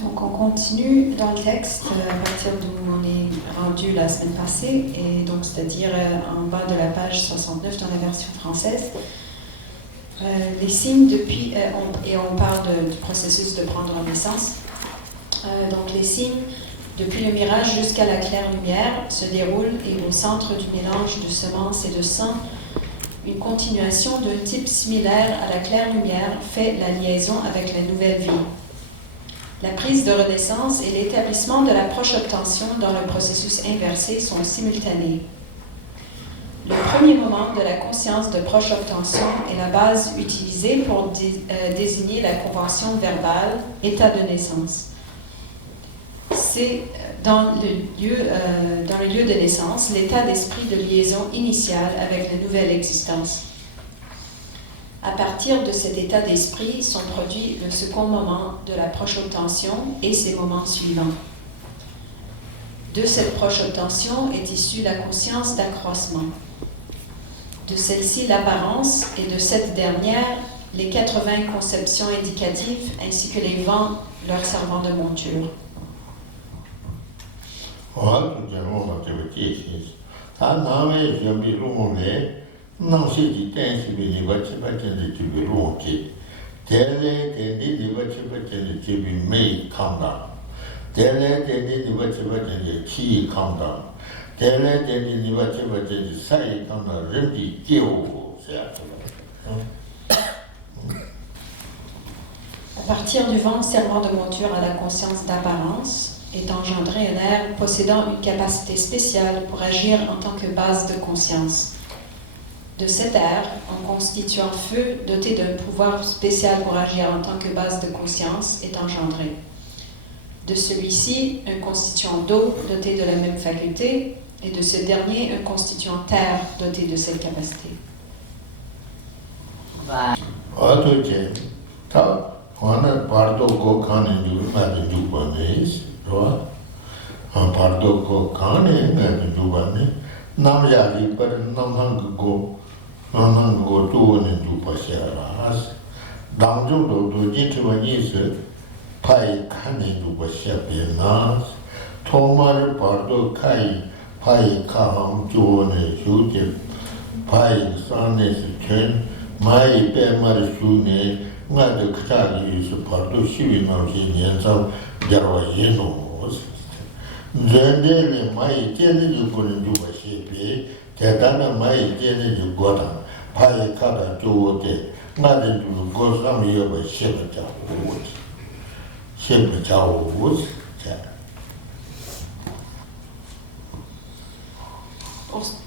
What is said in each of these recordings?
Donc on continue dans le texte à partir d'où on est rendu la semaine passée, et donc c'est-à-dire en bas de la page 69 dans la version française. Les signes depuis, et on parle du processus de prendre naissance. Donc les signes depuis le mirage jusqu'à la claire lumière se déroulent, et au centre du mélange de semences et de sang, une continuation d'un type similaire à la claire lumière fait la liaison avec la nouvelle vie. La prise de renaissance et l'établissement de la proche obtention dans le processus inversé sont simultanés. Le premier moment de la conscience de proche obtention est la base utilisée pour désigner la convention verbale état de naissance. C'est dans le lieu de naissance l'état d'esprit de liaison initiale avec la nouvelle existence. À partir de cet état d'esprit sont produits le second moment de la proche obtention et ses moments suivants. De cette proche obtention est issue la conscience d'accroissement. De celle-ci, l'apparence, et de cette dernière, les 80 conceptions indicatives ainsi que les vents leur servant de monture. À partir du vent servant de monture à la conscience d'apparence, est engendré un air possédant une capacité spéciale pour agir en tant que base de conscience. De cet air, en constituant feu doté d'un pouvoir spécial pour agir en tant que base de conscience, est engendré. De celui-ci, un constituant d'eau doté de la même faculté, et de ce dernier, un constituant terre doté de cette capacité.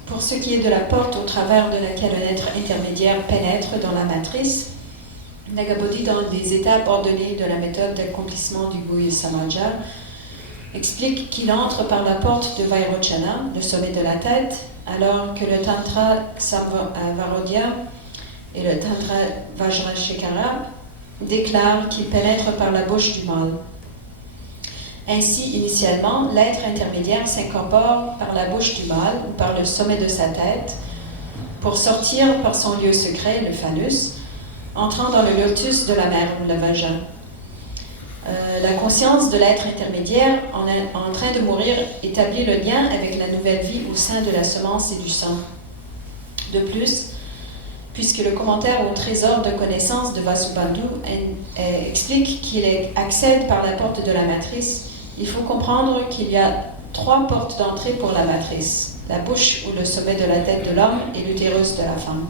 Pour ce qui est de la porte au travers de laquelle un être intermédiaire pénètre dans la matrice, Nagabodhi, dans des étapes ordonnées de la méthode d'accomplissement du Guhya Samaja, explique qu'il entre par la porte de Vairochana, le sommet de la tête, alors que le Tantra Varodhya et le Tantra Vajrashekara déclarent qu'il pénètre par la bouche du mâle. Ainsi, initialement, l'être intermédiaire s'incorpore par la bouche du mâle ou par le sommet de sa tête pour sortir par son lieu secret, le phallus, entrant dans le lotus de la mère ou la vagin. La conscience de l'être intermédiaire, en train de mourir, établit le lien avec la nouvelle vie au sein de la semence et du sang. De plus, puisque le commentaire au trésor de connaissance de Vasubandhu explique qu'il accède par la porte de la matrice, il faut comprendre qu'il y a 3 portes d'entrée pour la matrice, la bouche ou le sommet de la tête de l'homme et l'utérus de la femme.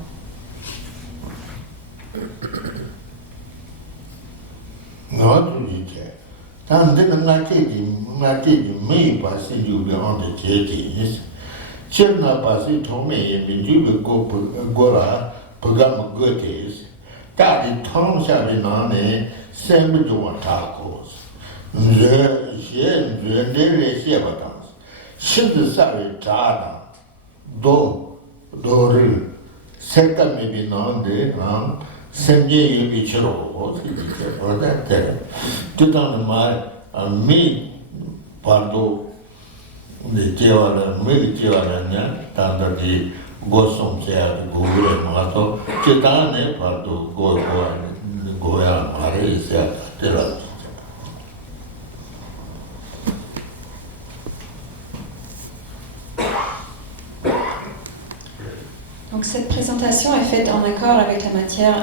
Donc cette présentation est faite en accord avec la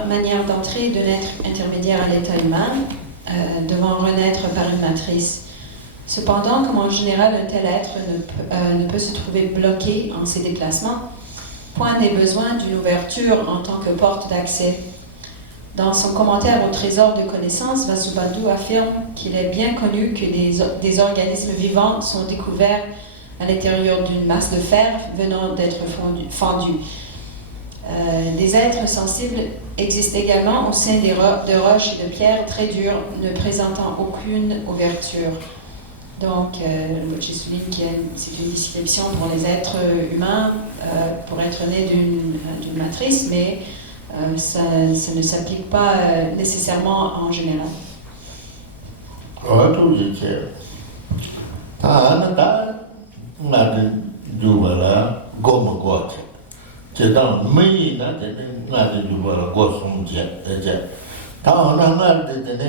manière d'entrer d'un être intermédiaire à l'état humain, devant renaître par une matrice. Cependant, comme en général un tel être ne peut se trouver bloqué en ses déplacements, point n'est besoin d'une ouverture en tant que porte d'accès. Dans son commentaire au trésor de connaissance, Vasubandhu affirme qu'il est bien connu que des organismes vivants sont découverts à l'intérieur d'une masse de fer venant d'être fendue. Des êtres sensibles existent également au sein de roches et de pierres très dures, ne présentant aucune ouverture. Donc, je souligne que c'est une description pour les êtres humains pour être nés d'une matrice, mais ça ne s'applique pas nécessairement en général. ngādi dhūpala gōma gōche. Chedāng mēyī nā tēne ngādi dhūpala gōsōng jē. Tā ngā ngādi tēne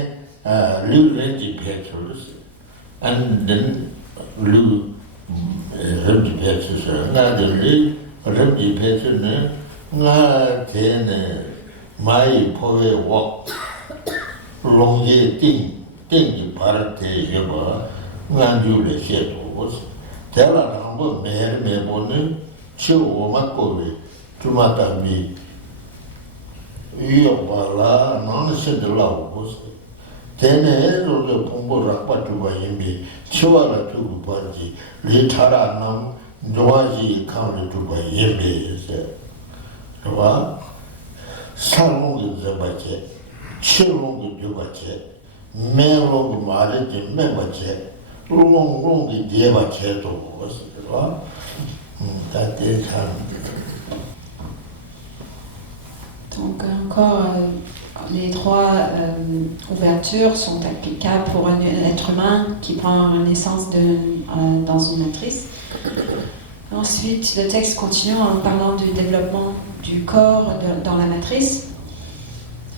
lū rēnjī pēchū rūsi. And then lū rēnjī pēchū sā. Ngādi lū rēnjī pēchū nē ngā tēne māyī pōwē wōk lōngyē tīngi pārā tē yabā ngādi lū shē tōgōs. Tēlā rāmbō mēr mēbō nē chī wōma kōwē tūmātāmbi yōpa lā nāna shēndā lā wōs. Tēnē rōdō pōngbō rākpa tūpa yīmbi chīwā rā tūku pāñjī lī chārā nām dōwājī kāngli tūpa yīmbi sē. Rāwa sā lōngi dzabā chē, chī lōngi dhūpa chē, mē lōngi mārē jī mēmbā chē, lōngi dhēvā chē tō wōs. Donc encore, les trois ouvertures sont applicables pour un être humain qui prend naissance dans une matrice. Ensuite, le texte continue en parlant du développement du corps dans la matrice.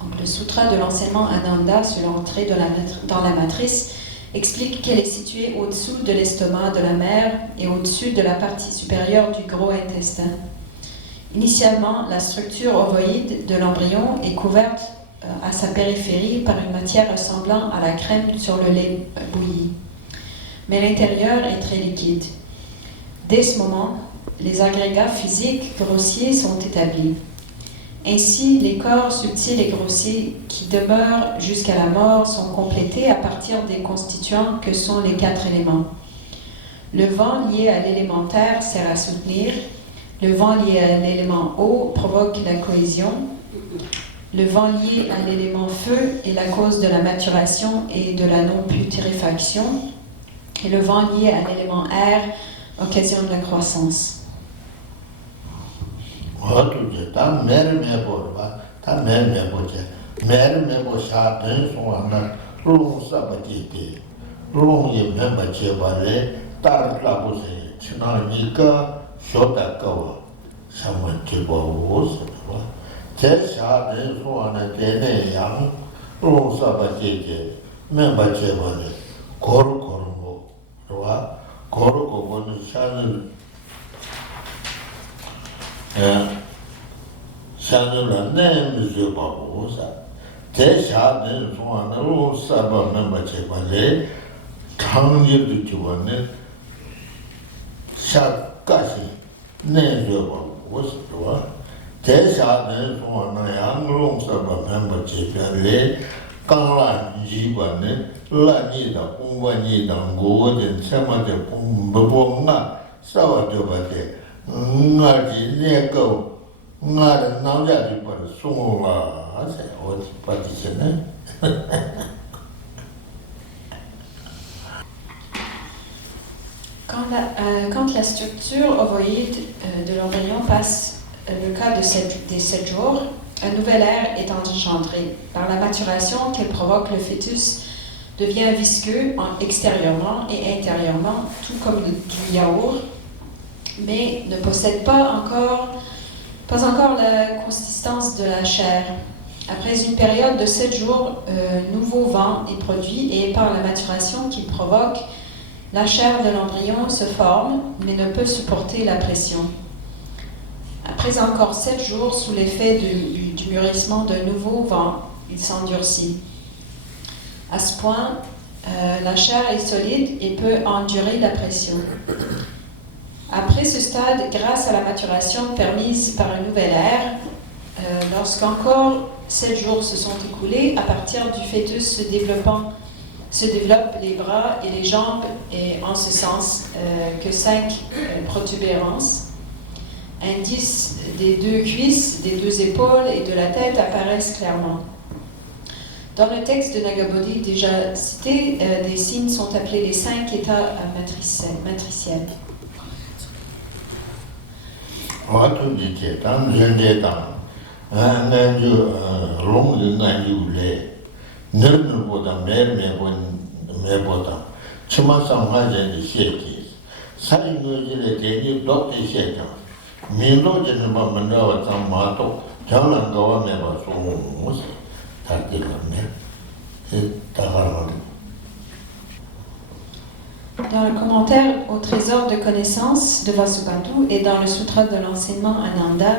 Donc, le sutra de l'enseignement Ananda sur l'entrée dans la matrice explique qu'elle est située au-dessous de l'estomac de la mère et au-dessus de la partie supérieure du gros intestin. Initialement, la structure ovoïde de l'embryon est couverte à sa périphérie par une matière ressemblant à la crème sur le lait bouilli. Mais l'intérieur est très liquide. Dès ce moment, les agrégats physiques grossiers sont établis. Ainsi, les corps subtils et grossiers qui demeurent jusqu'à la mort sont complétés à partir des constituants que sont les 4 éléments. Le vent lié à l'élément terre sert à soutenir. Le vent lié à l'élément eau provoque la cohésion. Le vent lié à l'élément feu est la cause de la maturation et de la non-putréfaction. Et le vent lié à l'élément air occasionne la croissance. Ta mère ta mère mère ça son ana long ça batité long ye même batté balé tar la bose china nika shota kawa sama tibo so te ça son ana tene yang long ça batité même batté balé kor mo roa kor ko bon channel 샤누라 네미즈 바보사 대샤는 소안으로 사바는 마체발레 강제도 주원네 샤까시 네저 바보스와 대샤는 소안나 양롱 사바는 마체발레 강란 지반네 라니다 공반이다 고든 세마데 공부봉나 싸워줘바데 ngāji nēkau ngāra nāngyādi par sōngwa ase oti pati chene. Quand la structure ovoïde de l'embryon passe le cas des 7 jours, un nouvel air est engendré. Par la maturation qu'elle provoque, le fœtus devient visqueux extérieurement et intérieurement, tout comme du yaourt, mais ne possède pas encore la consistance de la chair. Après une période de 7 jours, un nouveau vent est produit et par la maturation qu'il provoque, la chair de l'embryon se forme, mais ne peut supporter la pression. Après encore 7 jours, sous l'effet du mûrissement d'un nouveau vent, il s'endurcit. À ce point, la chair est solide et peut endurer la pression. Après ce stade, grâce à la maturation permise par un nouvel air, lorsqu'encore 7 jours se sont écoulés, à partir du fœtus se développent les bras et les jambes, et en ce sens que 5 protubérances, indices des 2 cuisses, des 2 épaules et de la tête apparaissent clairement. Dans le texte de Nagabodhi déjà cité, des signes sont appelés les 5 états matriciels. 사인거지에 대니 독대 시장 민도전은 뭐 만나와 담마도 장난가와 매봐 소모스 다들었네 Dans le commentaire au trésor de connaissances de Vasubandhu et dans le sutra de l'enseignement Ananda,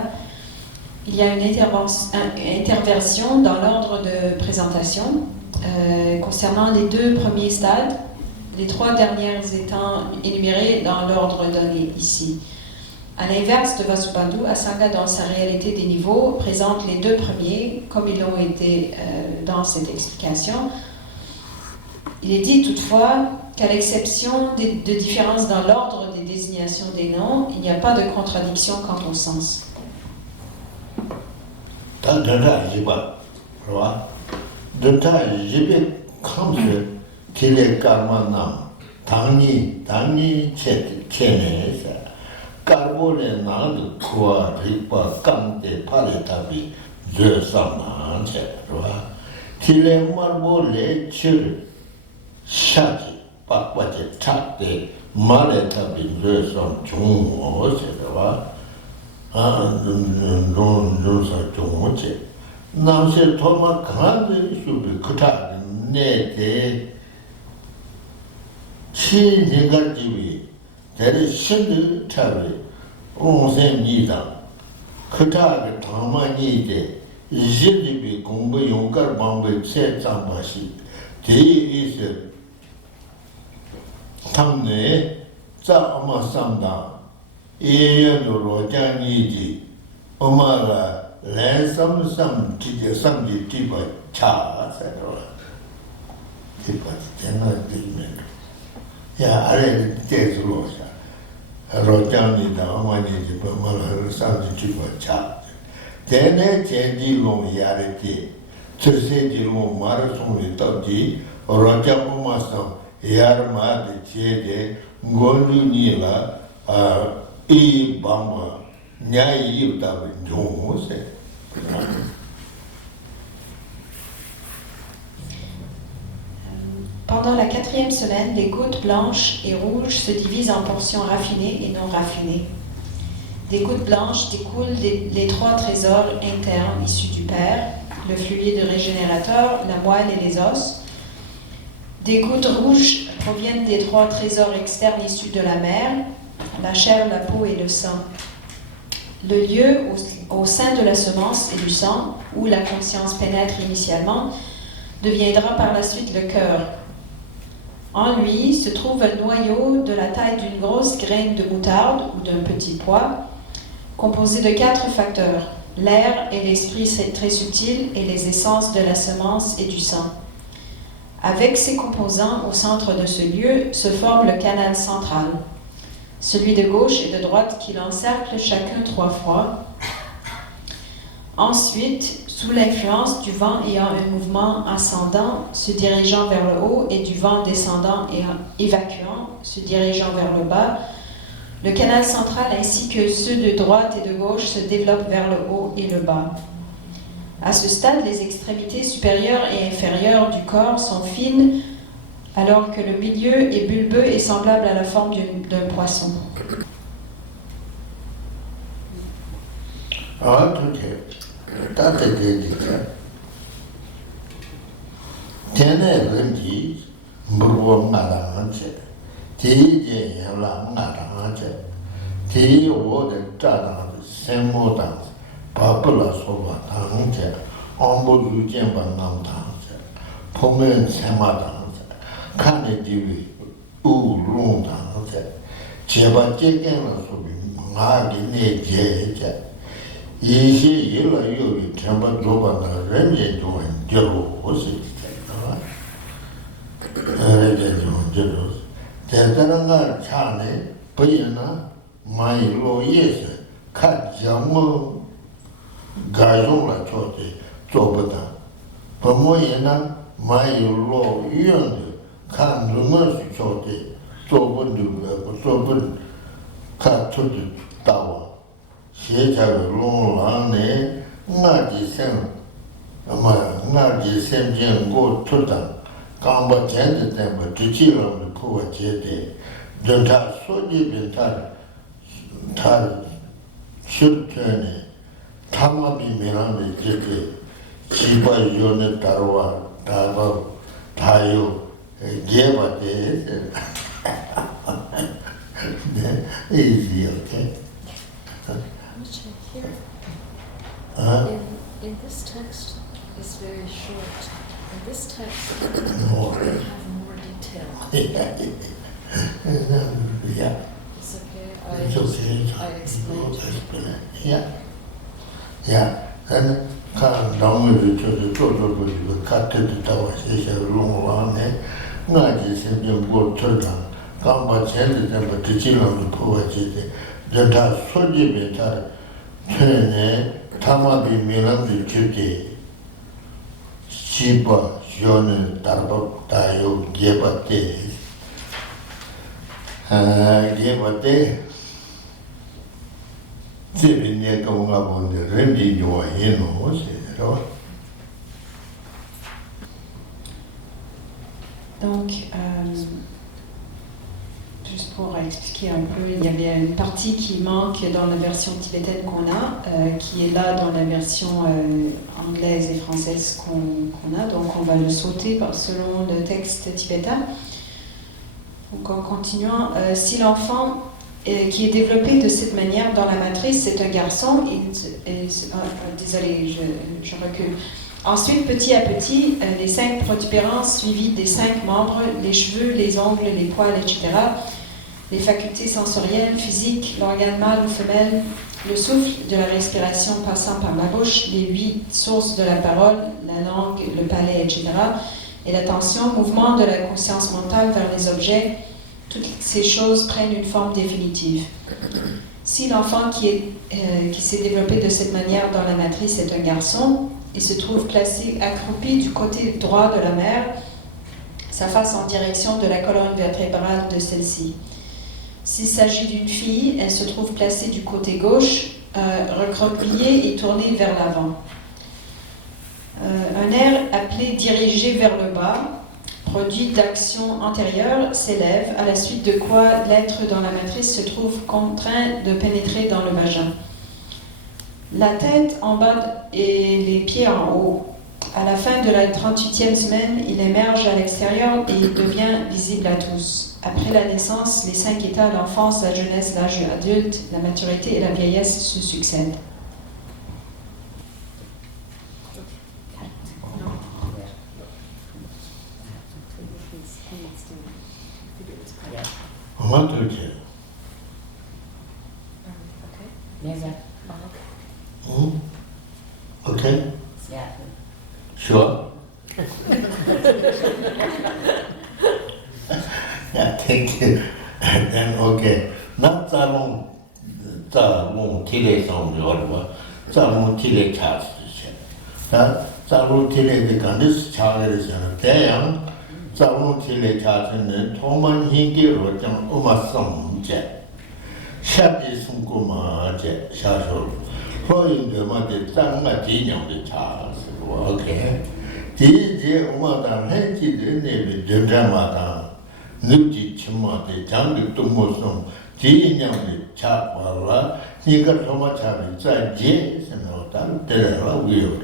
il y a une interversion dans l'ordre de présentation concernant les deux premiers stades, les trois dernières étant énumérées dans l'ordre donné ici. À l'inverse de Vasubandhu, Asanga dans sa réalité des niveaux présente les deux premiers comme ils l'ont été dans cette explication. Il est dit toutefois qu'à l'exception de différences dans l'ordre des désignations des noms, il n'y a pas de contradiction quant au sens. 샤지 박바제 탁대 말에다 빈저서 중어세와 논논논사 중어제 나세 토마 간데 수비 그타 네데 신생가지비 대리 신드 타비 온센니다 그타게 담아니데 이제비 공부 용가 방법 세상바시 대이스 탐내 자마 삼다 예연으로 장이지 엄마가 랜섬섬 지게 삼지 뒤바 차서로 뒤바 되나 되면 야 아래 대수로서 로장이다 어머니지 엄마가 삼지 뒤바 차 대내 제디로 야르티 저세지로 말을 송이 떠지 로장부마서 Yarmad Chede, Gondunila, E. Bama, Nyai David Jones. Pendant la 4e semaine, les gouttes blanches et rouges se divisent en portions raffinées et non raffinées. Des gouttes blanches découlent les trois trésors internes issus du Père, le fluide régénérateur, la moelle et les os. Des gouttes rouges proviennent des trois trésors externes issus de la mer, la chair, la peau et le sang. Le lieu au sein de la semence et du sang, où la conscience pénètre initialement, deviendra par la suite le cœur. En lui se trouve un noyau de la taille d'une grosse graine de moutarde ou d'un petit pois, composé de 4 facteurs, l'air et l'esprit très subtil et les essences de la semence et du sang. Avec ces composants au centre de ce lieu se forme le canal central, celui de gauche et de droite qui l'encercle chacun 3 fois. Ensuite, sous l'influence du vent ayant un mouvement ascendant se dirigeant vers le haut et du vent descendant et évacuant se dirigeant vers le bas, le canal central ainsi que ceux de droite et de gauche se développent vers le haut et le bas. À ce stade, les extrémités supérieures et inférieures du corps sont fines, alors que le milieu est bulbeux et semblable à la forme d'un poisson. Papala soba tangche, ombo yujen ba nam tangche, pomen sema tangche, kane diwi u lung tangche, cheba jeken la sobi ngagi ne jeje, yishi yila yogi tenpa zoba na renje juwan jiru hosi renje juwan jiru hosi. Tendana nga chane, bayana, mayi lo yese, ka jamu Gazon la chote, Zobata. Pamoyena, my law, young, can the mercy chote, Zobun, cut to the tower. She had a long lane, Nadi Sem, Nadi Sem go to them, combat them, but to chill on the poor jete, d'un tas soji bin tar surtene tamabi mirande jete chiba yone tarwa taba tayo geva de easy, okay? Here, in this text, it's very short. In this text, More. we have more detail. Yeah. It's okay. It's okay. I explained. Yeah. Yeah. And kan dong yu chu chu chu chu chu ka te te ta wa xie xie long wang ne nga ji se bien bo chu da kan ba chen de de ba ti ji lang de po wa ji de de ta so ji be ta chen ne ta ma bi mi lang de chu de xi ba yo ne ta ba ta yo ge ba te ge ba te Donc, juste pour expliquer un peu, il y avait une partie qui manque dans la version tibétaine qu'on a, qui est là dans la version anglaise et française qu'on a, donc on va le sauter selon le texte tibétain. Donc en continuant, si l'enfant qui est développé de cette manière dans la matrice, c'est un garçon. Désolé, je recule. Ensuite, petit à petit, les 5 protubérances suivies des 5 membres, les cheveux, les ongles, les poils, etc., les facultés sensorielles, physiques, l'organe mâle ou femelle, le souffle de la respiration passant par la bouche, les 8 sources de la parole, la langue, le palais, etc., et l'attention, mouvement de la conscience mentale vers les objets, toutes ces choses prennent une forme définitive. Si l'enfant qui s'est développé de cette manière dans la matrice est un garçon, il se trouve placé accroupi du côté droit de la mère, sa face en direction de la colonne vertébrale de celle-ci. S'il s'agit d'une fille, elle se trouve placée du côté gauche, recroquevillée et tournée vers l'avant. Un air appelé dirigé vers le bas, produit d'action antérieure, s'élève, à la suite de quoi l'être dans la matrice se trouve contraint de pénétrer dans le vagin. La tête en bas et les pieds en haut. À la fin de la 38e semaine, il émerge à l'extérieur et il devient visible à tous. Après la naissance, les 5 états, l'enfance, la jeunesse, l'âge adulte, la maturité et la vieillesse se succèdent. What do you do? Yes, sir. Okay? Yeah. Sure? Yeah, thank you. And then, okay. Not Zalong Tile Song, or Zalong Tile Chas. Zalong Tile, the Gandhis Charles and Tayang, Zalong Tile Chas and then Toman Hingi Rojang Umasam Jet. Shabby Sunkuma Jet, Shashol. Following the mother, Tanga Jinam the Charles. Okay. This Umadam Henty, the name is Jamadan. Nuji Chima, the Jangi Tumusum, Jinam the Chapala, Nika Tomachavi, Zai James and Otan, Terra Weird.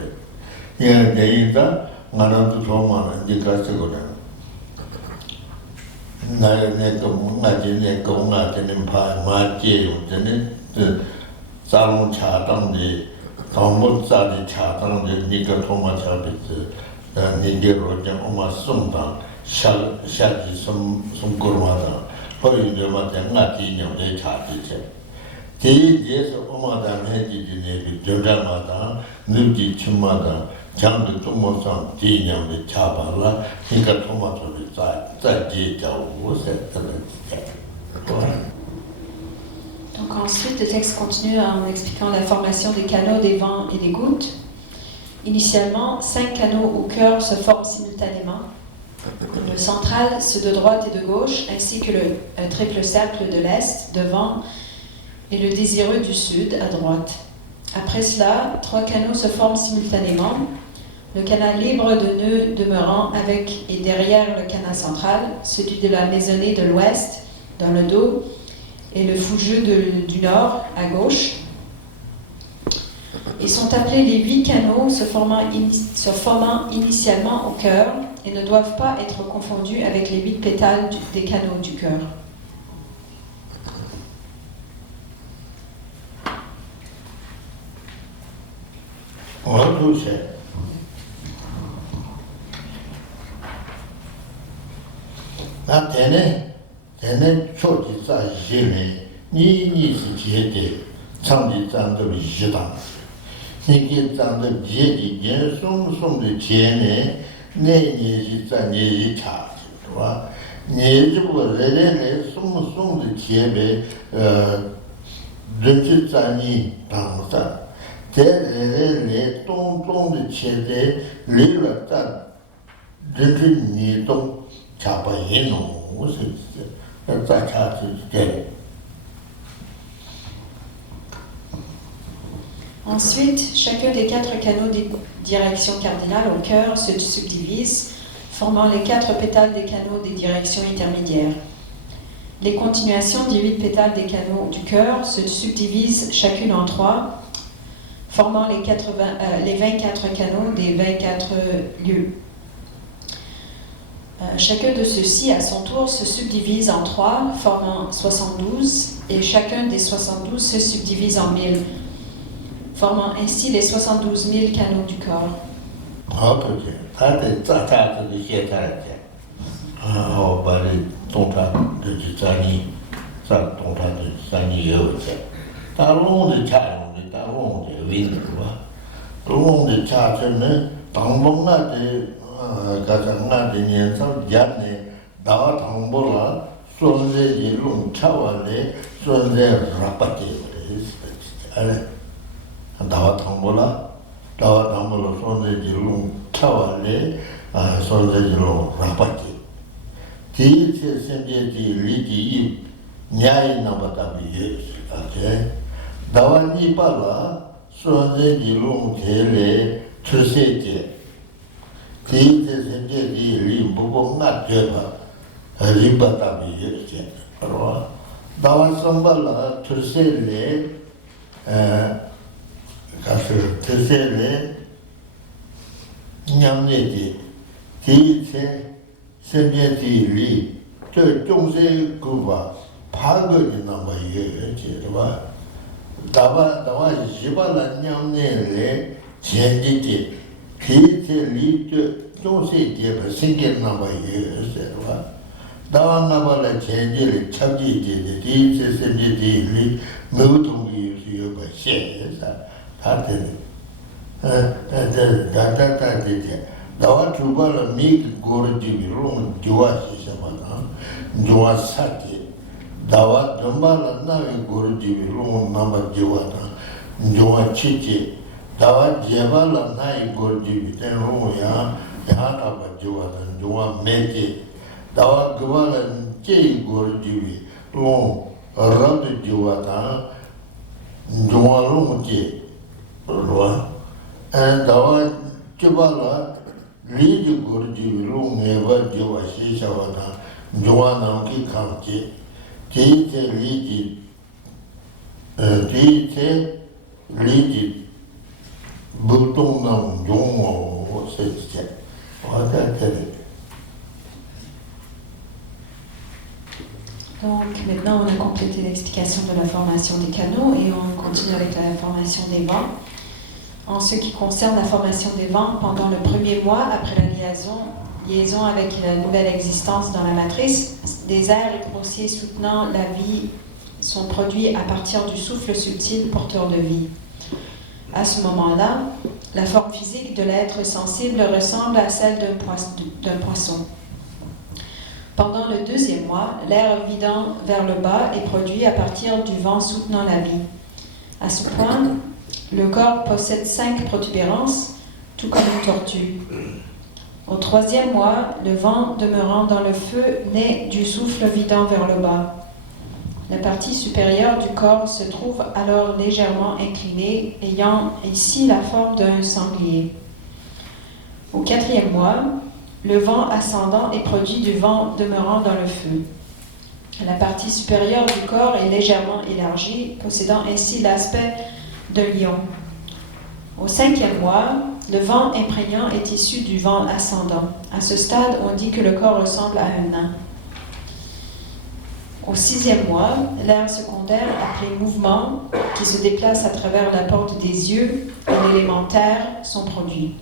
Here, Jainta, Manatu Toma, and the Casagoda. Najineka, Gonga, Maji, the Salon Chatang, the Tombutsa, the Chatang, the Nika Tomachavi, the Nidirojan, Oma Sumtan. Shadi some Gurmada, for in the Matanati, they charged it. Yes, Omadan headed in a Jodamada, Nuji Chumada, Jandu Tumosan, Dina, the Chabala, Nika Tomato, that Jita was at the Donc ensuite, le texte continue en expliquant la formation des canaux, des vents et des gouttes. Initialement, 5 canaux au cœur se forment simultanément. Le central, ceux de droite et de gauche, ainsi que le triple cercle de l'est, devant, et le désireux du sud, à droite. Après cela, 3 canaux se forment simultanément. Le canal libre de nœuds demeurant avec et derrière le canal central, celui de la maisonnée de l'ouest, dans le dos et le fougeux du nord à gauche. Ils sont appelés les 8 canaux se formant initialement au cœur et ne doivent pas être confondus avec les 8 pétales des canaux du cœur. Niki tanda jeji jen sum de chene ne ji tsa ji cha wa ne ji bo le sum de chebe de tsa ni tang sa te le tong de chebe le la ta de ni tong cha ba yin no se ta cha de. Ensuite, chacun des 4 canaux de direction cardinale au cœur se subdivise, formant les 4 pétales des canaux des directions intermédiaires. Les continuations des 8 pétales des canaux du cœur se subdivisent chacune en 3, formant les 24 canaux des 24 lieux. Chacun de ceux-ci, à son tour, se subdivise en 3, formant 72, et chacun des 72 se subdivise en 1000. Formant ainsi les 72 000 canaux du corps. dawa tangbola sonze jilung chawale sonze jilung rapati ti se semje ji li ji yi nyai nabatabi yes dawa ni pala sonze jilung tele chuse je ti se semje ji li mbubo nga jeba ribatabi yes dawa sambala chuse le 가서 대세에 냠내지 디체 세계지리 저 종세 그바 파거지 남아요 제가 다바 지발라 냠내래 제지지 디체리 저 종세지 생겨 남아요 제가 다와 나발라 제지리 참지지 디체 세계지리 모두이 유가 셰사 다들 다다다데 다와 주발라 미 고르지비로 좋아시셔마나 좋아사티 다와 dombal라 나위 고르지비로 남바 좋아나 좋아치치 다와 제발라 나이 고르지비테로야 야나바 좋아나 좋아 메지 다와 그발라 제이 고르지비 로 라드 좋아나 좋아로 지 dawa chibala liji gurji lu ngeba jiwa shishawana juwa namki kamchi tiite liji bultung nam jungo seche wada tere. Donc maintenant on a complété l'explication de la formation des canaux et on continue avec la formation des vents. En ce qui concerne la formation des vents, pendant le premier mois après la liaison avec la nouvelle existence dans la matrice, des airs grossiers soutenant la vie sont produits à partir du souffle subtil porteur de vie. À ce moment-là, la forme physique de l'être sensible ressemble à celle d'un poisson. Pendant le deuxième mois, l'air vidant vers le bas est produit à partir du vent soutenant la vie. À ce point, le corps possède 5 protubérances, tout comme une tortue. Au troisième mois, le vent demeurant dans le feu naît du souffle vidant vers le bas. La partie supérieure du corps se trouve alors légèrement inclinée, ayant ici la forme d'un sanglier. Au quatrième mois, le vent ascendant est produit du vent demeurant dans le feu. La partie supérieure du corps est légèrement élargie, possédant ainsi l'aspect d'un lion. Au 5e mois, le vent imprégnant est issu du vent ascendant. À ce stade, on dit que le corps ressemble à un nain. Au 6e mois, l'air secondaire, appelé mouvement, qui se déplace à travers la porte des yeux, et l'élément terre sont produits.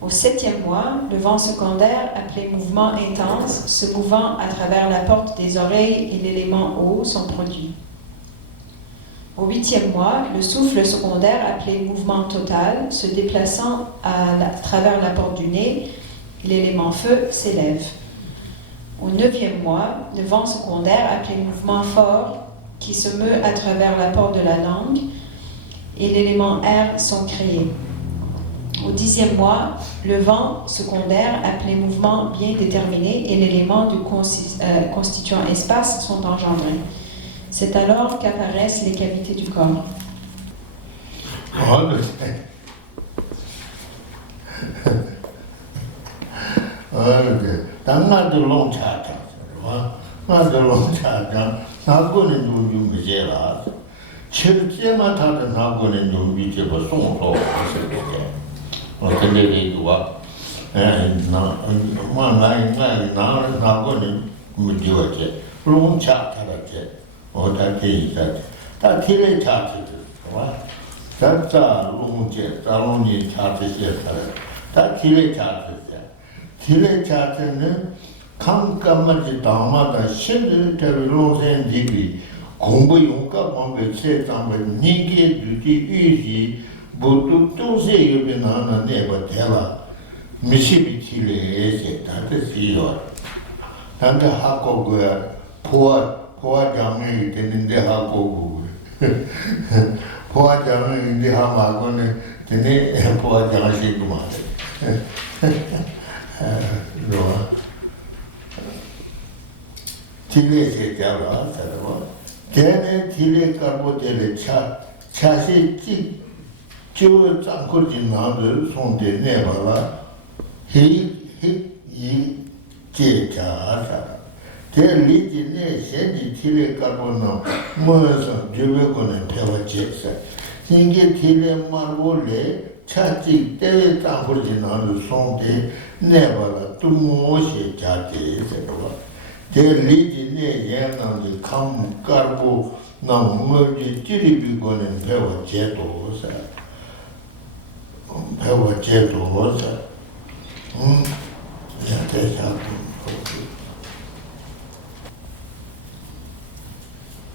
Au 7e mois, le vent secondaire, appelé mouvement intense, se mouvant à travers la porte des oreilles et l'élément eau sont produits. Au 8e mois, le souffle secondaire, appelé mouvement total, se déplaçant à travers la porte du nez, et l'élément feu s'élève. Au 9e mois, le vent secondaire, appelé mouvement fort, qui se meut à travers la porte de la langue, et l'élément air sont créés. Au 10e mois, le vent secondaire, appelé mouvement bien déterminé, et l'élément du constituant espace sont engendrés. C'est alors qu'apparaissent les cavités du corps.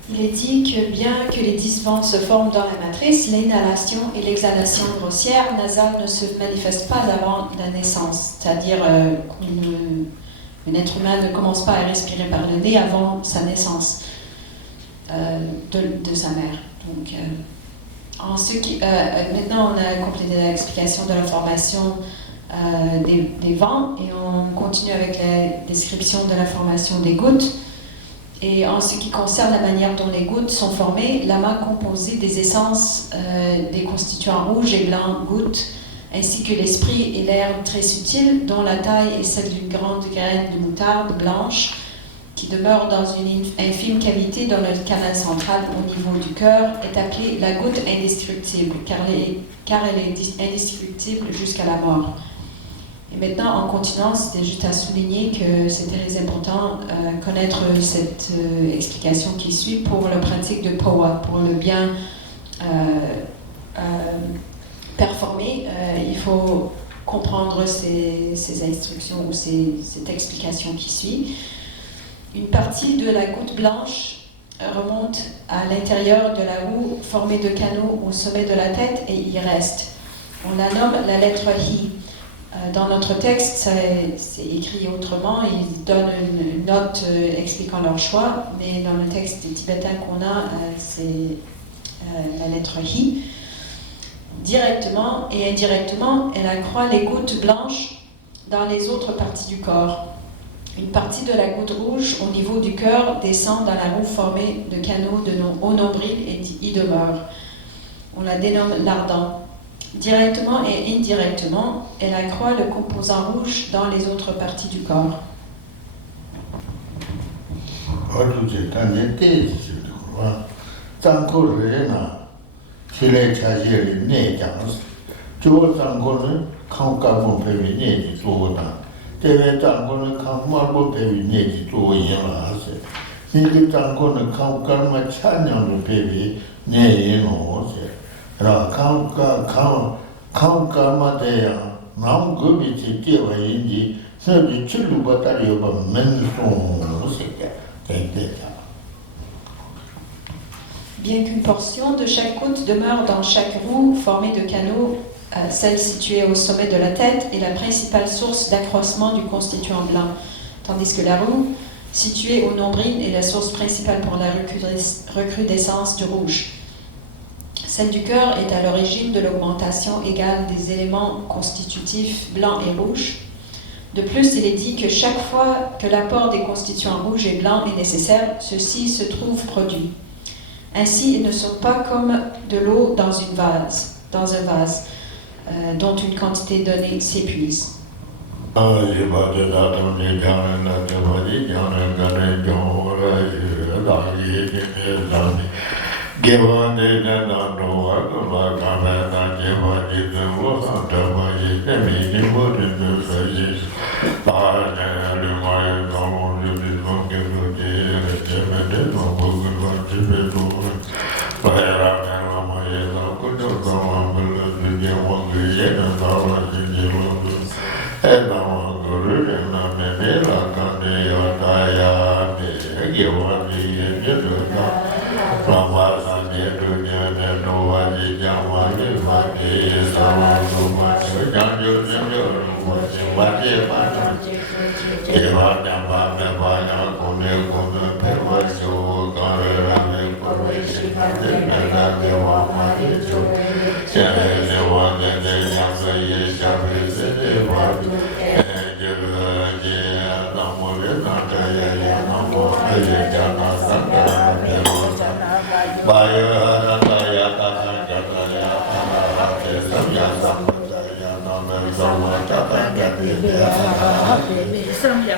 Il est dit que bien que les 10 vents se forment dans la matrice, l'inhalation et l'exhalation grossière nasale ne se manifestent pas avant la naissance. C'est-à-dire qu'un être humain ne commence pas à respirer par le nez avant sa naissance de sa mère. Donc, maintenant, on a complété l'explication de la formation des vents et on continue avec la description de la formation des gouttes. Et en ce qui concerne la manière dont les gouttes sont formées, l'amas composé des essences des constituants rouges et blancs gouttes, ainsi que l'esprit et l'air très subtil, dont la taille est celle d'une grande graine de moutarde blanche, qui demeure dans une infime cavité dans le canal central au niveau du cœur, est appelée la goutte indestructible, car elle est indestructible jusqu'à la mort. Et maintenant, en continuant, c'était juste à souligner que c'est très important connaître cette explication qui suit pour la pratique de POA, pour le bien performer. Il faut comprendre ces instructions ou cette explication qui suit. Une partie de la goutte blanche remonte à l'intérieur de la roue formée de canaux au sommet de la tête et y reste. On la nomme la lettre Hi. Dans notre texte, c'est écrit autrement, ils donnent une note expliquant leur choix, mais dans le texte tibétain qu'on a, c'est la lettre Hi. Directement et indirectement, elle accroît les gouttes blanches dans les autres parties du corps. Une partie de la goutte rouge au niveau du cœur descend dans la roue formée de canaux au nombril et y demeure. On la dénomme l'ardent. Directement et indirectement, elle accroît le composant rouge dans les autres parties du corps. 어두제 단계 때지도 와 장고르나 실내 차지를 내장스 저 장고는 강가본 배위 내지 조다 대외 장고는 강마본 배위 내지 조이야서 이게 장고는 강가만 찬양을 배위 내예노세 라 강가만 돼야 남급이 제대와인지 서비 출루바다리오바 맨송세야 Bien qu'une portion de chaque côte demeure dans chaque roue formée de canaux, celle située au sommet de la tête est la principale source d'accroissement du constituant blanc, tandis que la roue située au nombril est la source principale pour la recrudescence du rouge. Celle du cœur est à l'origine de l'augmentation égale des éléments constitutifs blancs et rouges. De plus, il est dit que chaque fois que l'apport des constituants rouges et blancs est nécessaire, ceux-ci se trouvent produits. Ainsi, ils ne sont pas comme de l'eau dans un vase, dont une quantité donnée s'épuise. Samya